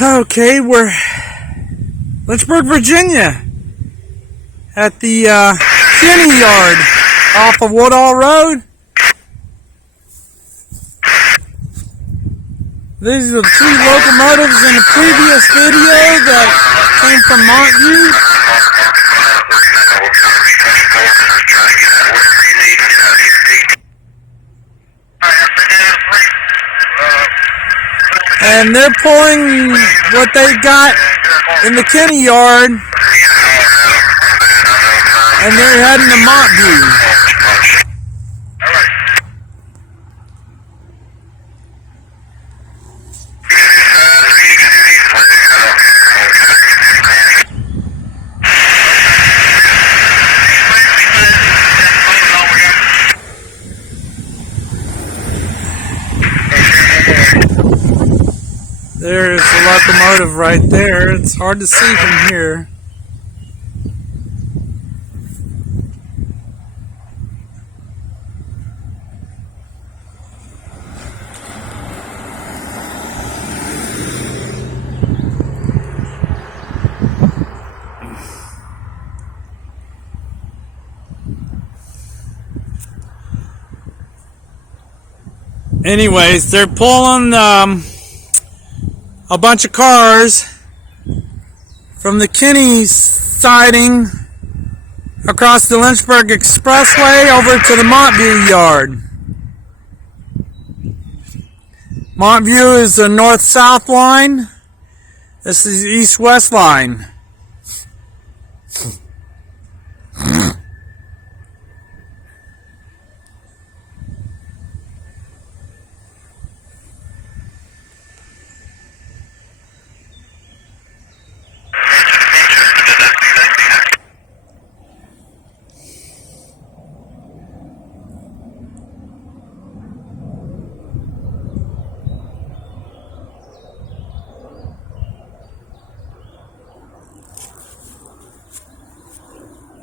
Okay, we're Lynchburg, Virginia, at the Kinney yard off of Woodall Road. These are the three locomotives in the previous video that came from Montview. And they're pulling what they got in the Kinney yard, and they're heading to Montview. There's the locomotive right there. It's hard to see from here. Anyways, they're pulling a bunch of cars from the Kinney siding across the Lynchburg Expressway over to the Montview yard. Montview is the north-south line. This is the east-west line.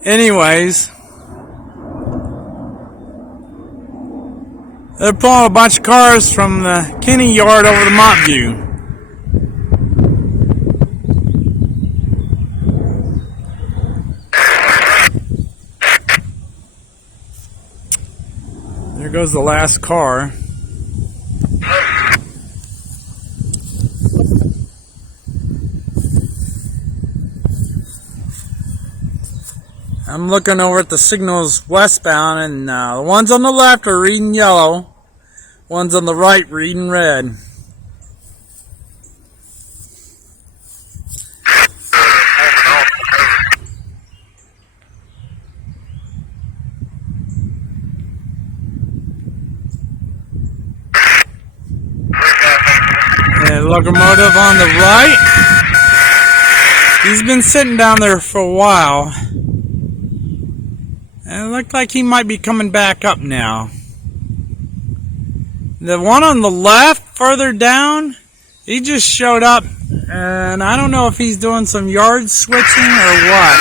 Anyways, they're pulling a bunch of cars from the Kinney yard over to Montview. There goes the last car. I'm looking over at the signals westbound, and the ones on the left are reading yellow, ones on the right reading red. And locomotive on the right. He's been sitting down there for a while. And it looked like he might be coming back up now. The one on the left, further down, he just showed up, and I don't know if he's doing some yard switching or what.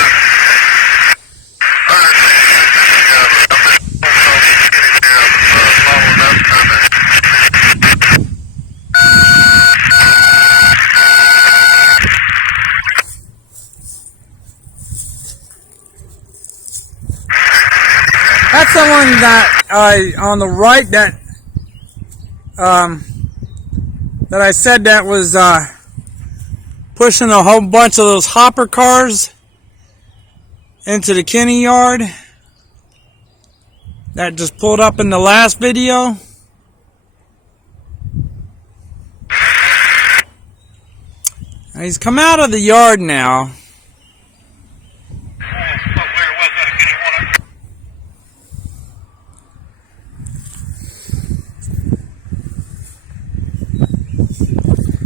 That's the one that on the right that I said that was pushing a whole bunch of those hopper cars into the Kinney yard. That just pulled up in the last video. He's come out of the yard now.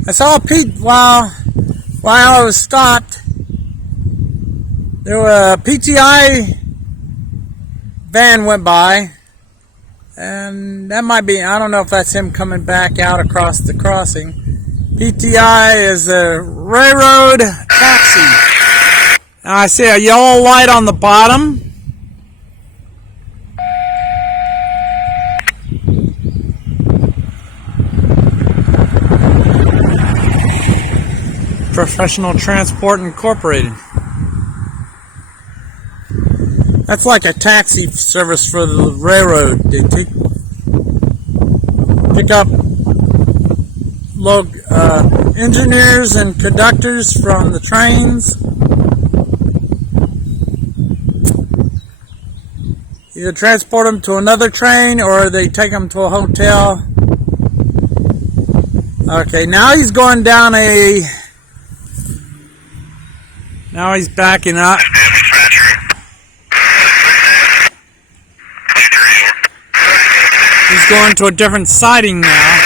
I saw Pete while I was stopped. There was a PTI van went by, and that might be, I don't know if that's him coming back out across the crossing. PTI is a railroad taxi. Now I see a yellow light on the bottom. Professional Transport Incorporated. That's like a taxi service for the railroad. They pick up engineers and conductors from the trains. Either transport them to another train or they take them to a hotel. Okay, now he's going down a... Now he's backing up. He's going to a different siding now.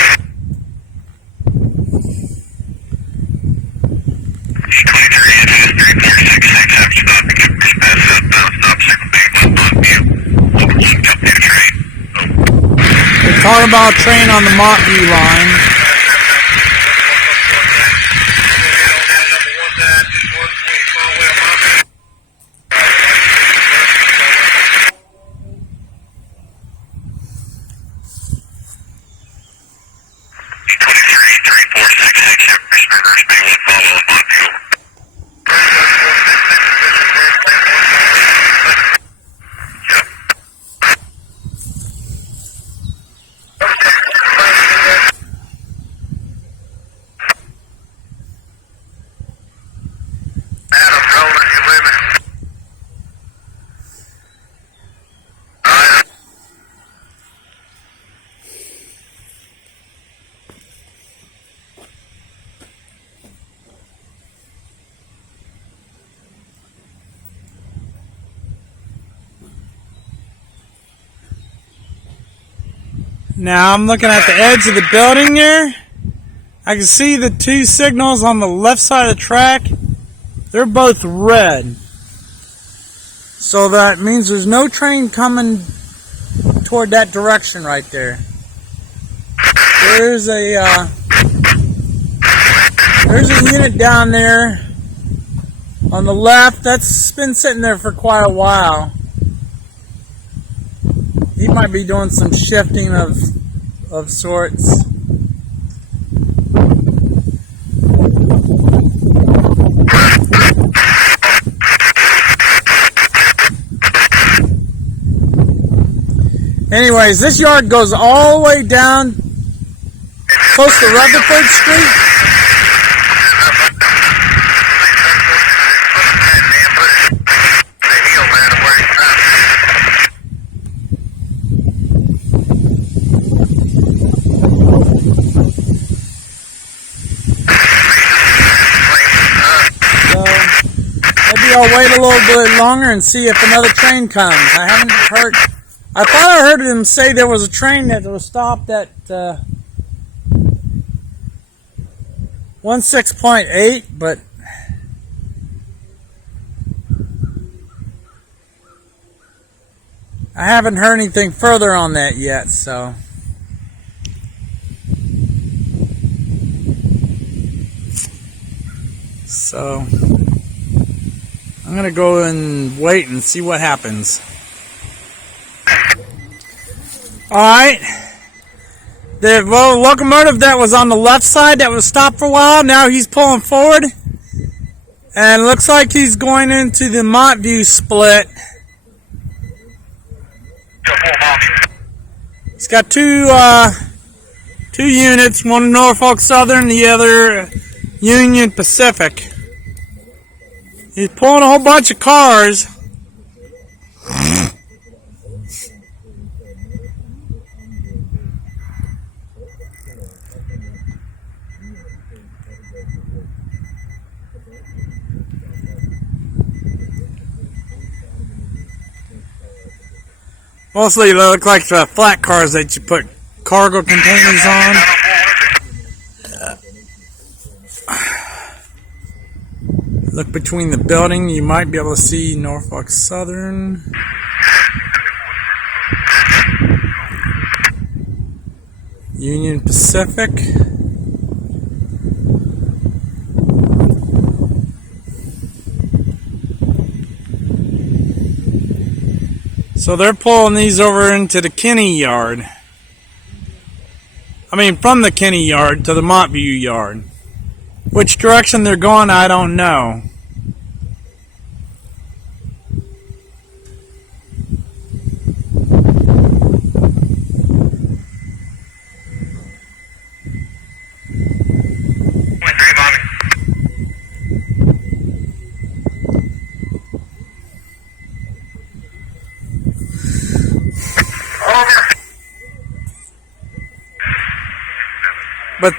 We're talking about a train on the Montview line. Now I'm looking at the edge of the building there. I can see the two signals on the left side of the track. They're both red. So that means there's no train coming toward that direction right there. There's a unit down there on the left. That's been sitting there for quite a while. He might be doing some shifting of sorts. Anyways, this yard goes all the way down close to Rutherford Street. I'll wait a little bit longer and see if another train comes. I haven't heard. I thought I heard him say there was a train that was stopped at 16.8, but I haven't heard anything further on that yet. So. I'm going to go and wait and see what happens. Alright. The locomotive that was on the left side that was stopped for a while, now he's pulling forward. And it looks like he's going into the Montview split. He's got two units, one Norfolk Southern, the other Union Pacific. He's pulling a whole bunch of cars. Mostly they look like the flat cars that you put cargo containers on. Look between the building, you might be able to see Norfolk Southern. Union Pacific. So they're pulling these over into the Kinney yard. I mean, from the Kinney yard to the Montview yard. Which direction they're going, I don't know. But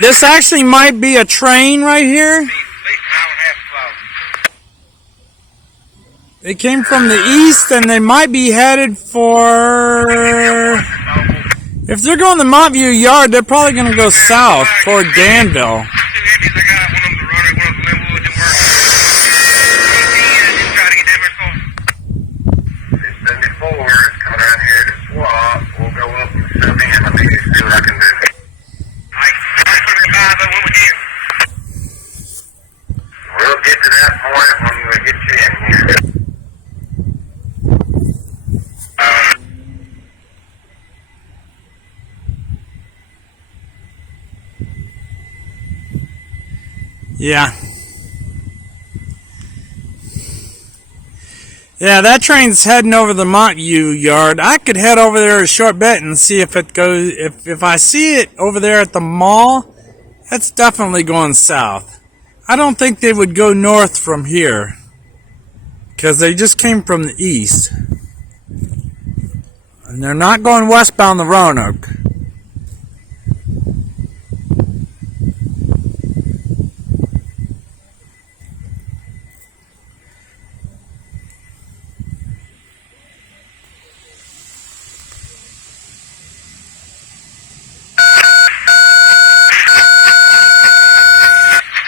this actually might be a train right here. They came from the east and they might be headed for, if they're going to Montview Yard, they're probably going to go south toward Danville. We'll get to that point when we get you in here. Yeah. Yeah, that train's heading over the Montview Yard. I could head over there a short bit and see if it goes. If I see it over there at the mall, that's definitely going south. I don't think they would go north from here because they just came from the east, and they're not going westbound the Roanoke.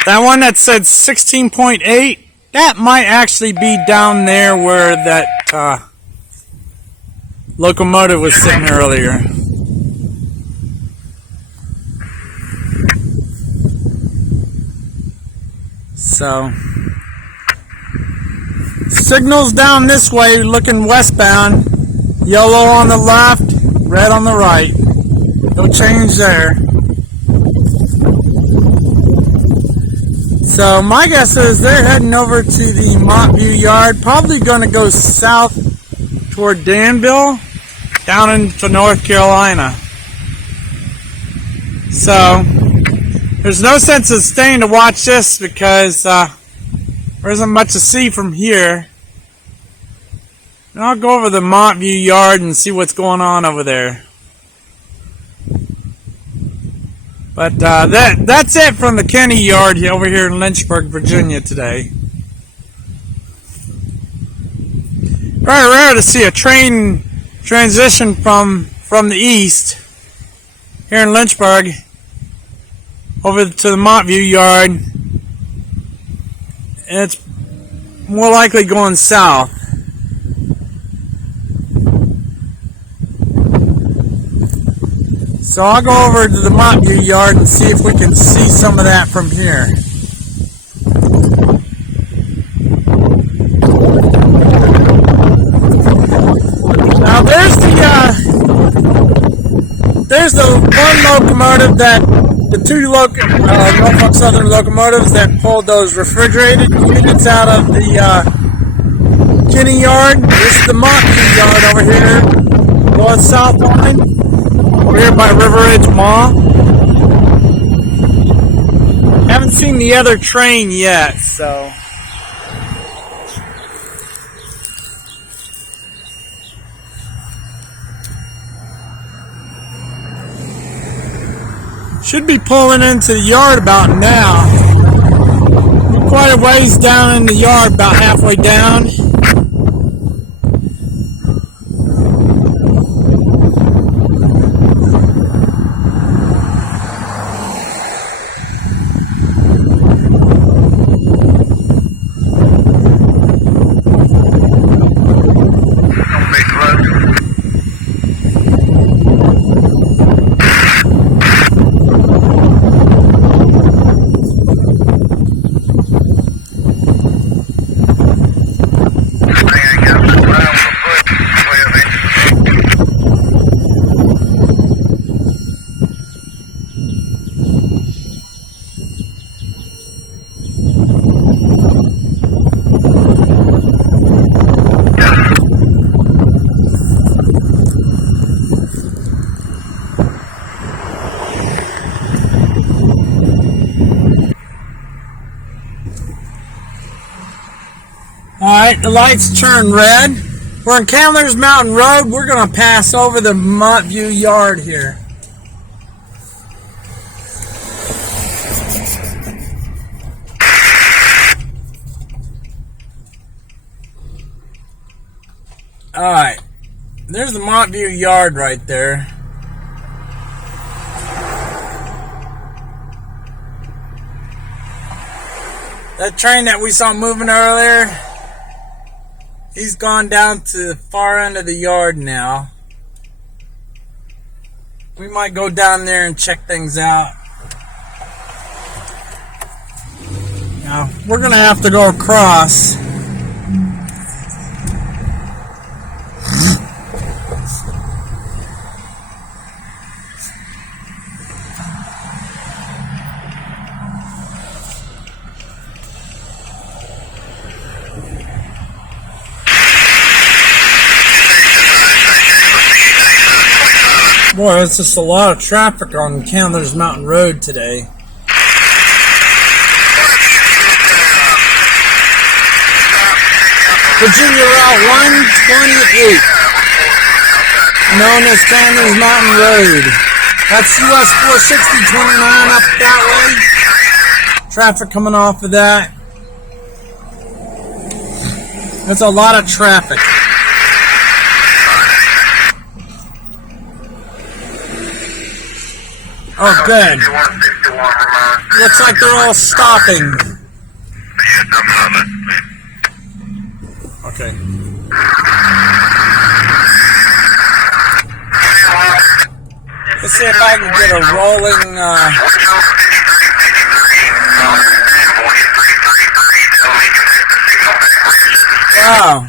That one that said 16.8, that might actually be down there where that locomotive was sitting earlier. So, signals down this way looking westbound, yellow on the left, red on the right. No change there. So my guess is they're heading over to the Montview Yard, probably going to go south toward Danville, down into North Carolina. So there's no sense of staying to watch this because there isn't much to see from here. And I'll go over the Montview Yard and see what's going on over there. But that's it from the Kinney Yard over here in Lynchburg, Virginia today. Very rare to see a train transition from the east here in Lynchburg over to the Montview Yard. And it's more likely going south. So I'll go over to the Montview Yard and see if we can see some of that from here. Now there's the one locomotive that the two Norfolk Southern locomotives that pulled those refrigerated units out of the Kinney Yard. This is the Montview Yard over here, north south line. Over here by River Edge Mall. Haven't seen the other train yet, so. Should be pulling into the yard about now. We're quite a ways down in the yard, about halfway down. Alright, the lights turn red. We're on Candler's Mountain Road. We're going to pass over the Montview yard here. Alright, there's the Montview yard right there. That train that we saw moving earlier, he's gone down to the far end of the yard now. We might go down there and check things out. Now, we're going to have to go across. Boy, it's just a lot of traffic on Candler's Mountain Road today. Virginia Route 128, known as Candler's Mountain Road. That's US 460-29 up that way. Traffic coming off of that. There's a lot of traffic. Oh, good. Looks like they're all stopping. Okay. Let's see if I can get a rolling, wow.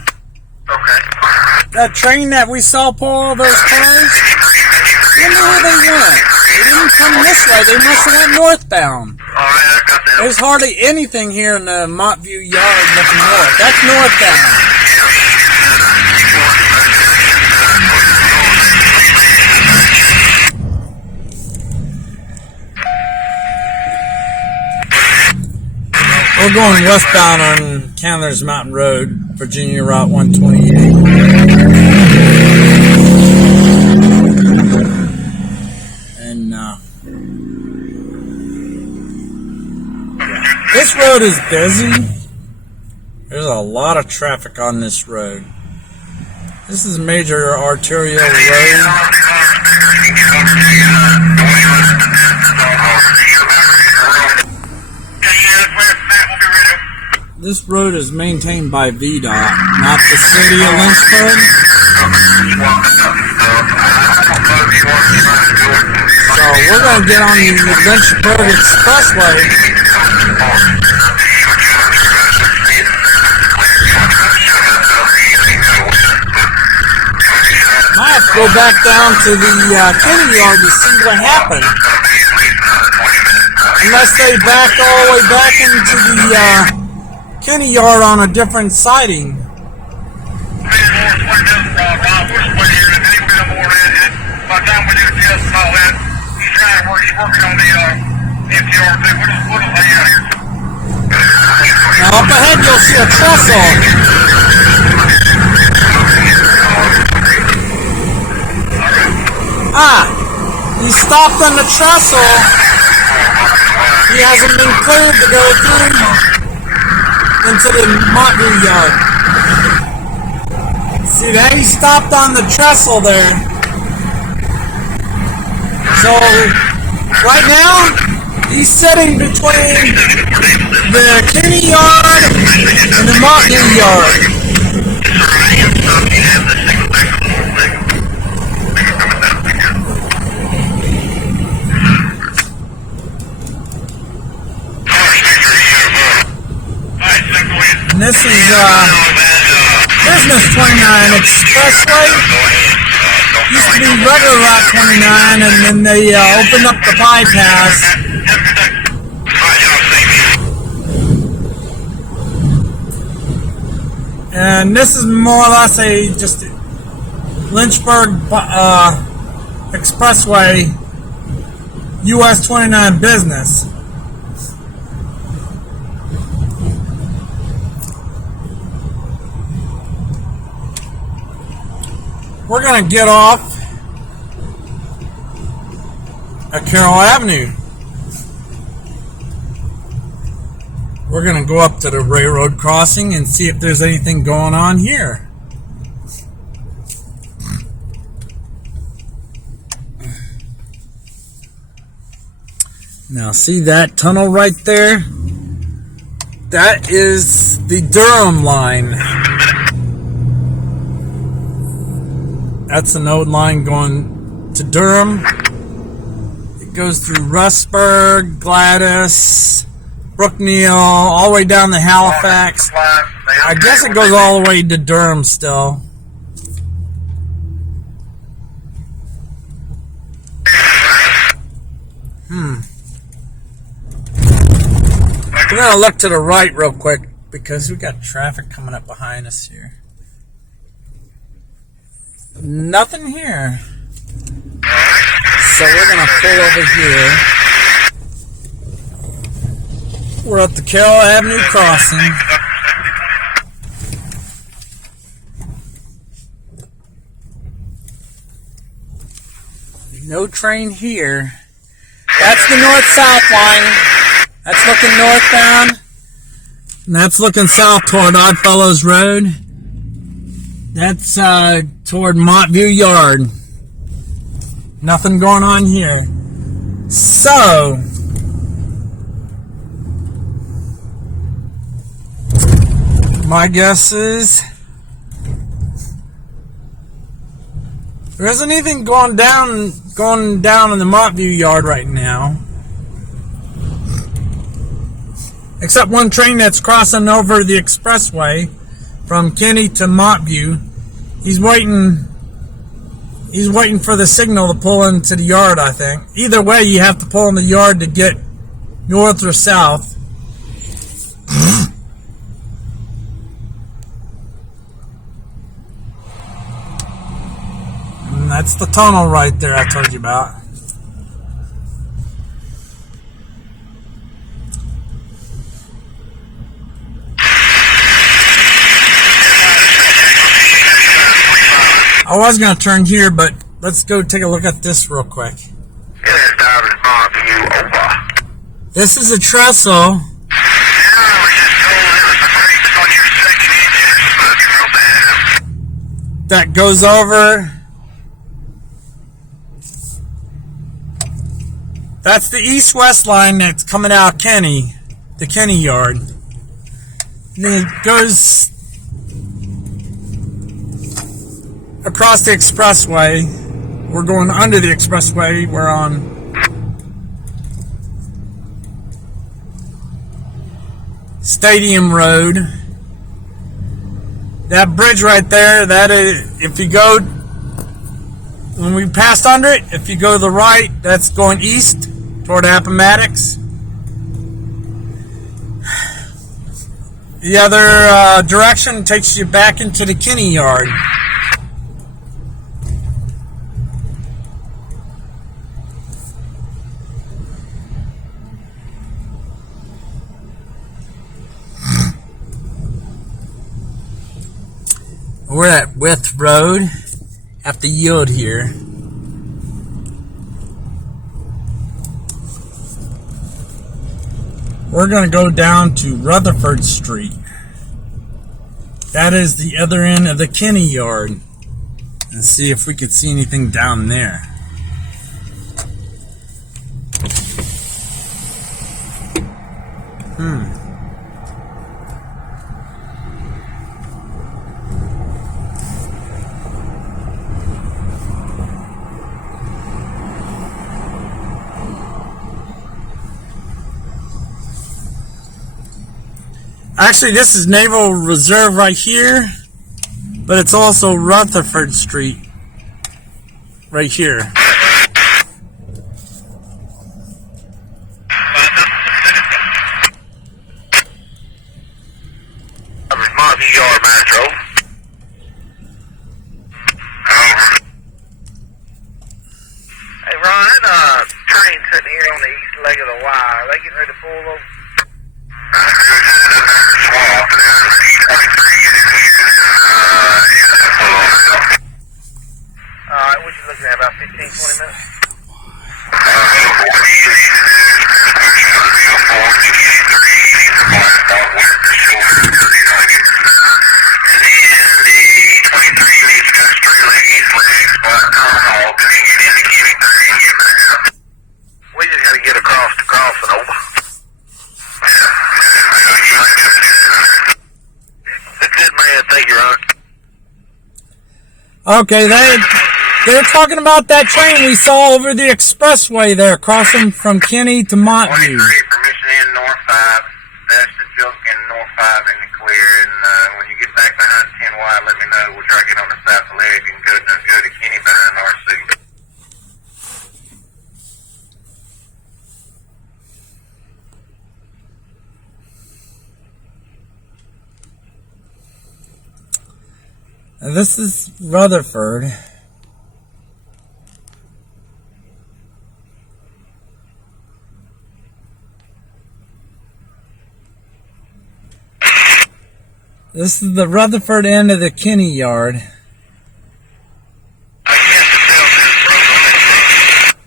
That train that we saw pull all those cars, I wonder where they went. They didn't come this way. They must have went northbound. There's hardly anything here in the Montview yard looking north. That's northbound. We're going westbound on Candler's Mountain Road, Virginia Route 128. This road is busy. There's a lot of traffic on this road. This is a major arterial road. This road is maintained by VDOT, not the city of Lynchburg. So we're going to get on the Lynchburg Expressway. Might have to go back down to the Kinney yard to see what happened. Unless they back all the way back into the Kinney yard on a different siding. Now up ahead you'll see a trestle. He stopped on the trestle. He hasn't been cleared to go through into the Montview yard. See that? He stopped on the trestle there. So right now he's sitting between the Kinney yard and the Montview yard. And this is Business 29 Expressway. Used to be regular Route 29, and then they opened up the bypass. And this is more or less just Lynchburg Expressway, US 29 business. We're going to get off at Carroll Avenue. We're going to go up to the railroad crossing and see if there's anything going on here. Now see that tunnel right there? That is the Durham line. That's an old line going to Durham. It goes through Rustburg, Gladys, Brookneal, all the way down to Halifax. I guess it goes all the way to Durham still. We're going to look to the right real quick because we got traffic coming up behind us here. Nothing here. So we're going to pull over here. We're at the Carroll Avenue crossing. No train here. That's the north-south line. That's looking northbound. And that's looking south toward Oddfellows Road. That's toward Montview Yard. Nothing going on here. So, my guess is there isn't anything going down in the Montview Yard right now. Except one train that's crossing over the expressway from Kinney to Montview. He's waiting for the signal to pull into the yard, I think. Either way, you have to pull in the yard to get north or south. And that's the tunnel right there I told you about. I was going to turn here, but let's go take a look at this real quick. This is a trestle. That goes over. That's the east-west line that's coming out of Kinney, the Kinney Yard. And then it goes across the expressway. We're going under the expressway. We're on Stadium Road. That bridge right there, that is, if you go, when we passed under it, if you go to the right, that's going east toward Appomattox. The other direction takes you back into the Kinney Yard. We're at Wythe Road. Have to yield here. We're going to go down to Rutherford Street. That is the other end of the Kinney Yard. And see if we could see anything down there. Actually, this is Naval Reserve right here, but it's also Rutherford Street right here. Montview Yard, Metro. Hey, Ron, that train sitting here on the east leg of the Y, are they getting ready to pull over? 15, 20 minutes. We just got to get across the crossing over. That's it, man. Thank you, Ron. Okay, they're talking about that train we saw over the expressway there, crossing from Kinney to Montview. 23 permission in North 5. That's the junk in North 5 in the clear. And when you get back behind 10 wide, let me know. We'll try to get on the south leg and go to Kinney behind RC. And this is Rutherford. This is the Rutherford end of the Kinney yard.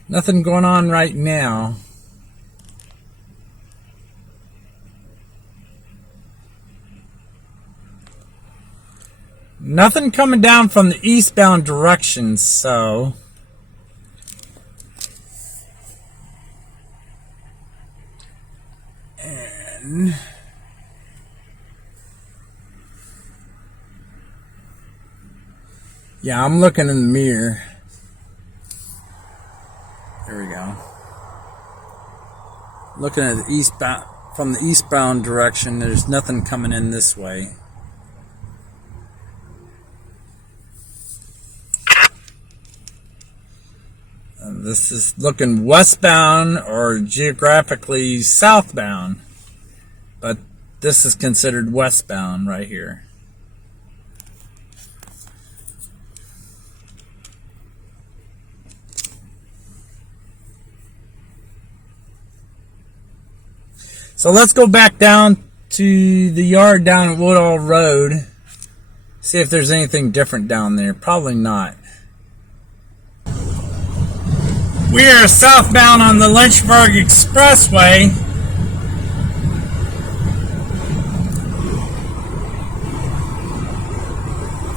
Nothing going on right now. Nothing coming down from the eastbound direction, so... And... yeah, I'm looking in the mirror. There we go. Looking at the eastbound, from the eastbound direction, there's nothing coming in this way. And this is looking westbound or geographically southbound, but this is considered westbound right here. So let's go back down to the yard down at Woodall Road. See if there's anything different down there. Probably not. We are southbound on the Lynchburg Expressway.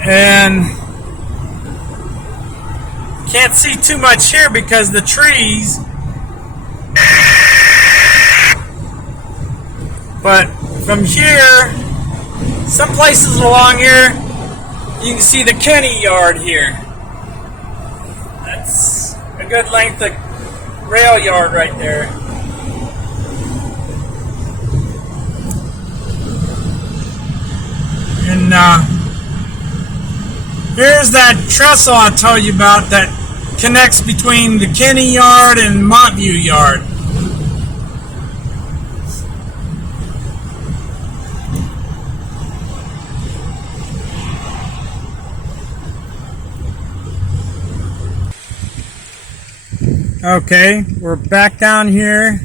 And can't see too much here because the trees. But from here, some places along here, you can see the Kinney yard here. That's a good length of rail yard right there. And here's that trestle I told you about that connects between the Kinney yard and Montview yard. Okay, we're back down here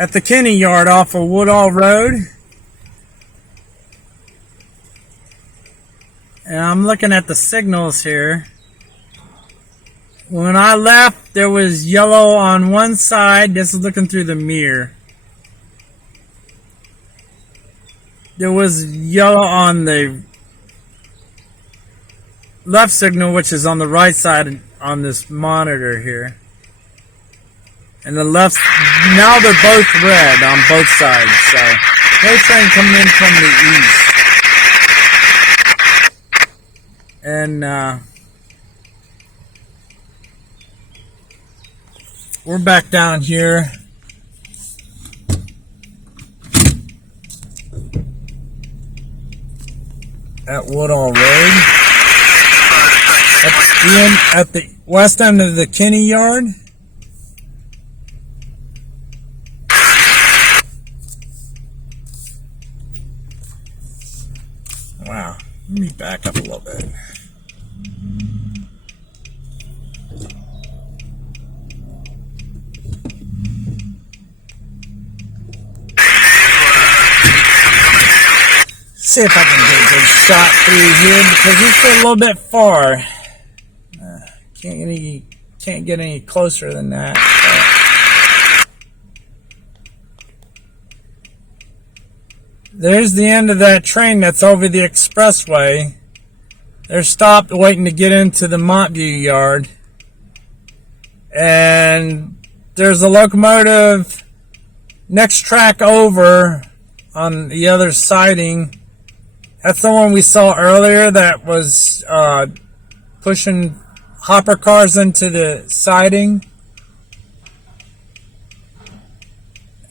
at the Kinney yard off of Woodall Road. And I'm looking at the signals here. When I left, there was yellow on one side. This is looking through the mirror. There was yellow on the left signal, which is on the right side on this monitor here. And the left, now they're both red on both sides, so no train coming in from the east. And we're back down here at Woodall Road at the west end of the Kinney yard. Wow, let me back up a little bit. See if I can get a good shot through here because it's a little bit far. Can't get any closer than that. There's the end of that train that's over the expressway. They're stopped waiting to get into the Montview yard. And there's a locomotive next track over on the other siding. That's the one we saw earlier that was pushing hopper cars into the siding.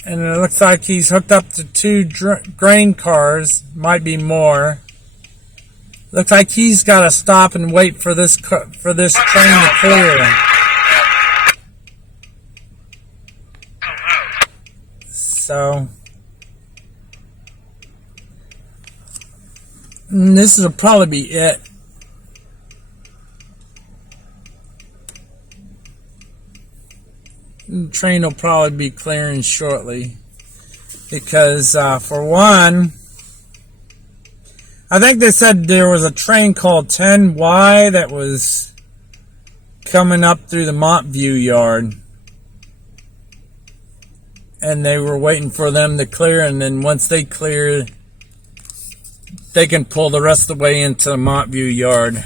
And it looks like he's hooked up to 2 grain cars, might be more. Looks like he's got to stop and wait for this train to clear. So this will probably be it. The train will probably be clearing shortly because for one, I think they said there was a train called 10Y that was coming up through the Montview yard, and they were waiting for them to clear, and then once they clear, they can pull the rest of the way into the Montview yard.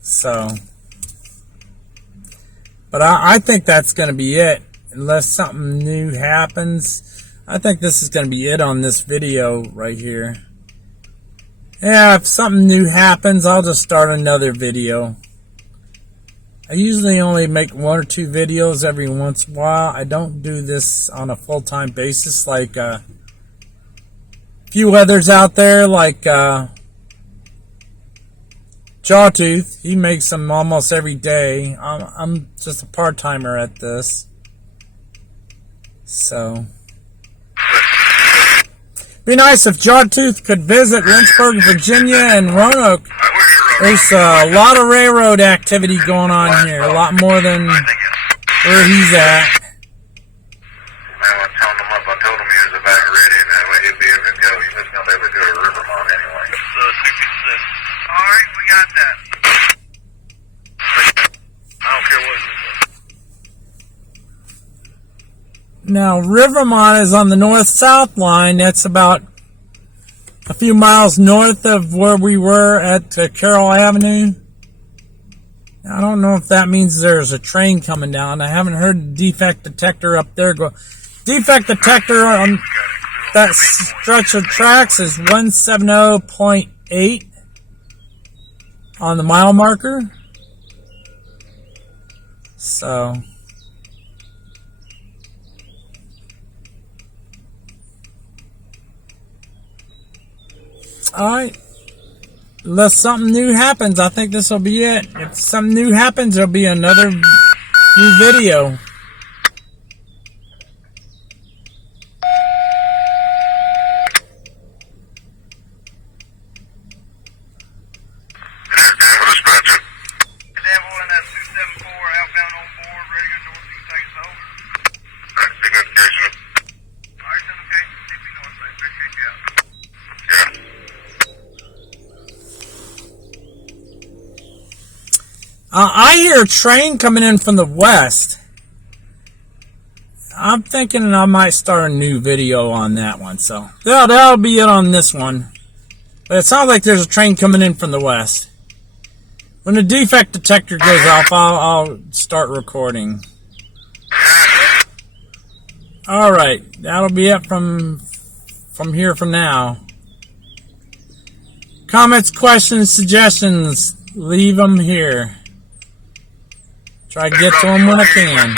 So, but I think that's going to be it, unless something new happens. I think this is going to be it on this video right here. Yeah, if something new happens, I'll just start another video. I usually only make 1 or 2 videos every once in a while. I don't do this on a full-time basis like a few others out there, like Jawtooth. He makes them almost every day. I'm just a part-timer at this. So be nice if Jawtooth could visit Lynchburg, Virginia and Roanoke. There's a lot of railroad activity going on here, a lot more than where he's at. I told him he was about ready, and that way he'd be able to go. He's just going to be able to go to Rivermont anyway. Alright, we got that. I don't care what it is. Now, Rivermont is on the north-south line. That's about a few miles north of where we were at Carroll Avenue. I don't know if that means there's a train coming down. I haven't heard the defect detector up there go. Defect detector on that stretch of tracks is 170.8 on the mile marker. So alright, unless something new happens, I think this will be it. If something new happens, there'll be another new video. I hear a train coming in from the west. I'm thinking I might start a new video on that one. So that'll be it on this one. But it sounds like there's a train coming in from the west. When the defect detector goes off, I'll start recording. Alright, that'll be it from here for now. Comments, questions, suggestions, leave them here. Try to get to them when I can.